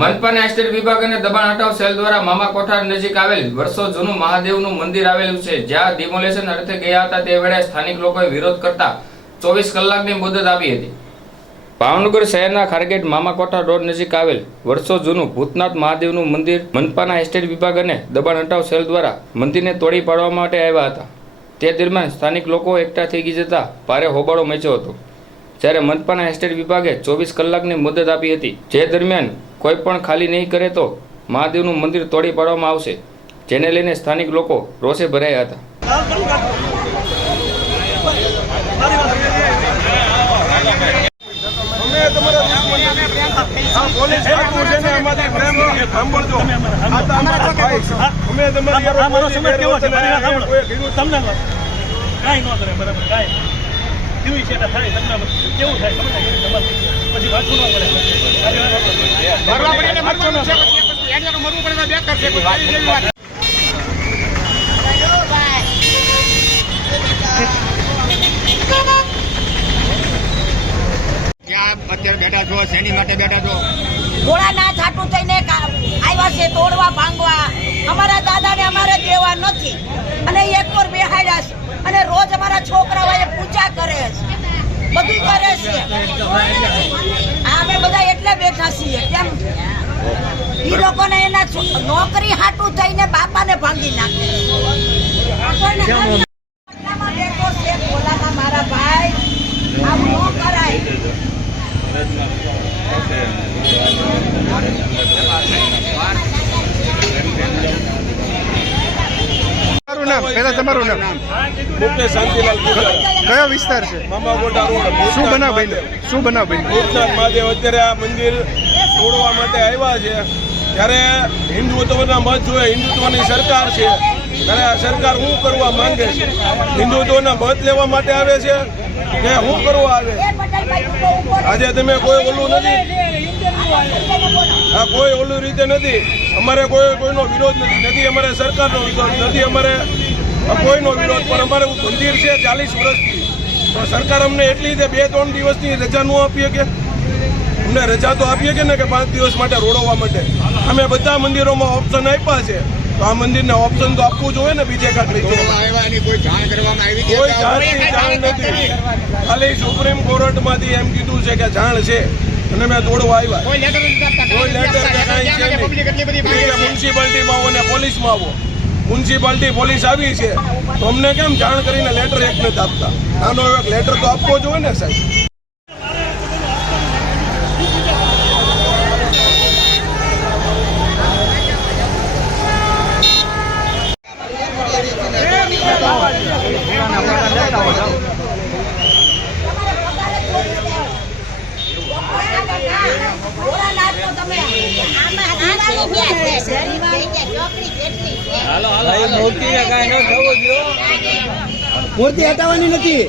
મનપાના estate વિભાગ અને દબાણ હટાવ સેલ દ્વારા મામા કોઠાર નજીક આવેલ વર્ષો જૂનું મહાદેવનું મંદિર આવેલું છે. જ્યાં ડિમોલેશન અર્થે ગયા હતા તે વેળે સ્થાનિક લોકોએ વિરોધ કરતા ચોવીસ કલાકની મુદત આપી હતી. ભાવનગર શહેરના ખારગેટ મામાકોઠા રોડ નજીક આવેલ વર્ષો જૂનું ભૂતનાથ મહાદેવનું મંદિર મનપાના એસ્ટેટ વિભાગ અને દબાણ હટાવ સેલ દ્વારા મંદિરને તોડી પાડવા માટે આવ્યા હતા. તે દરમિયાન સ્થાનિક લોકો એકઠા થઈ જતા ભારે હોબાળો મચ્યો હતો. જ્યારે મનપાના એસ્ટેટ વિભાગે ચોવીસ કલાકની મુદત આપી હતી, જે દરમિયાન કોઈ પણ ખાલી નહીં કરે તો મહાદેવનું મંદિર તોડી પાડવામાં આવશે, જેને લઈને સ્થાનિક લોકો રોષે ભરાયા હતા. અમે ન કરે, બરાબર, કાંઈ. છે થાય તમને કેવું થાય ખબર છે પછી ન પડે. મરવા પડે મરવાનું છે પછી એને મરવું પડે તો બેકાર છે કોઈ આવી જેવી વાત. અત્યારે બેઠા છો શેની માટે બેઠા છો? ભોળાનાથ હાટું થઈને આવ્યા છે તોડવા ભાંગવા. અમારા દાદાને અમારે દેવા નથી. અને એક વાર બેહાડ્યા છે. અને રોજ અમારા છોકરાઓ એ પૂજા કરે છે. બધું કરે છે. અમે બધા એટલે બેઠા છીએ. કેમ? એ લોકોને એના છો- નોકરી હાટું થઈને બાપાને ભાંગી નાખે આપણને આટલામાં બેઠો છે ભોલાના મારા ભાઈ આવું ન કરાય તમારું નામ પહેલા તમારું નામ. મુકેશ શાંતિલાલ. કયો વિસ્તાર છે? મામાકોટા રોડ શું બનાવ બન્યો? શું બનાવ બન્યો? ભૂતનાથ મહાદેવ અત્યારે આ મંદિર તોડવા માટે આવ્યા છે. ત્યારે હિન્દુત્વના મત જોઈએ હિન્દુત્વની સરકાર છે ત્યારે આ સરકાર શું કરવા માંગે છે? હિન્દુત્વના મત લેવા માટે આવે છે કે શું કરવા આવે? આજે તમે કોઈ ઓલું નથી. આ કોઈ ઓલું રીતે નથી. અમારે કોઈ કોઈનો વિરોધ નથી. નથી અમારે સરકારનો વિરોધ નથી અમારે કોઈનો વિરોધ પણ અમારે મંદિર છે ચાલીસ વર્ષથી. તો સરકાર અમને એટલી રીતે બે ત્રણ દિવસની રજા ન આપીએ કે? અમને રજા તો આપીએ કે ને કે પાંચ દિવસ માટે રોડવા માટે? અમે બધા મંદિરોમાં ઓપ્શન આપ્યા છે. તો આ મંદિરને ઓપ્શન તો આપવું જોઈએ ને બીજે એની કોઈ જાણ કરવામાં આવી છે? કોઈ કે અમોએ જાતની કાંઈ જાણ નથી. ખાલી સુપ્રીમ કોર્ટમાંથી એમ કીધું છે કે જાણ છે. અને મેં દોડવા આવ્યા. કોઈ લેટર કોઈ લેટર કે કાંઈ છે નહીં. મ્યુનિસિપાલિટીમાં આવો ને પોલીસમાં આવો. મ્યુનિસિપાલિટી પોલીસ આવી છે. તો અમને કેમ જાણ કરીને લેટર એક નથી આપતા? નાનો એક લેટર તો આપવો જોઈએ ને સાહેબ. મૂર્તિ હટાવવાની નથી.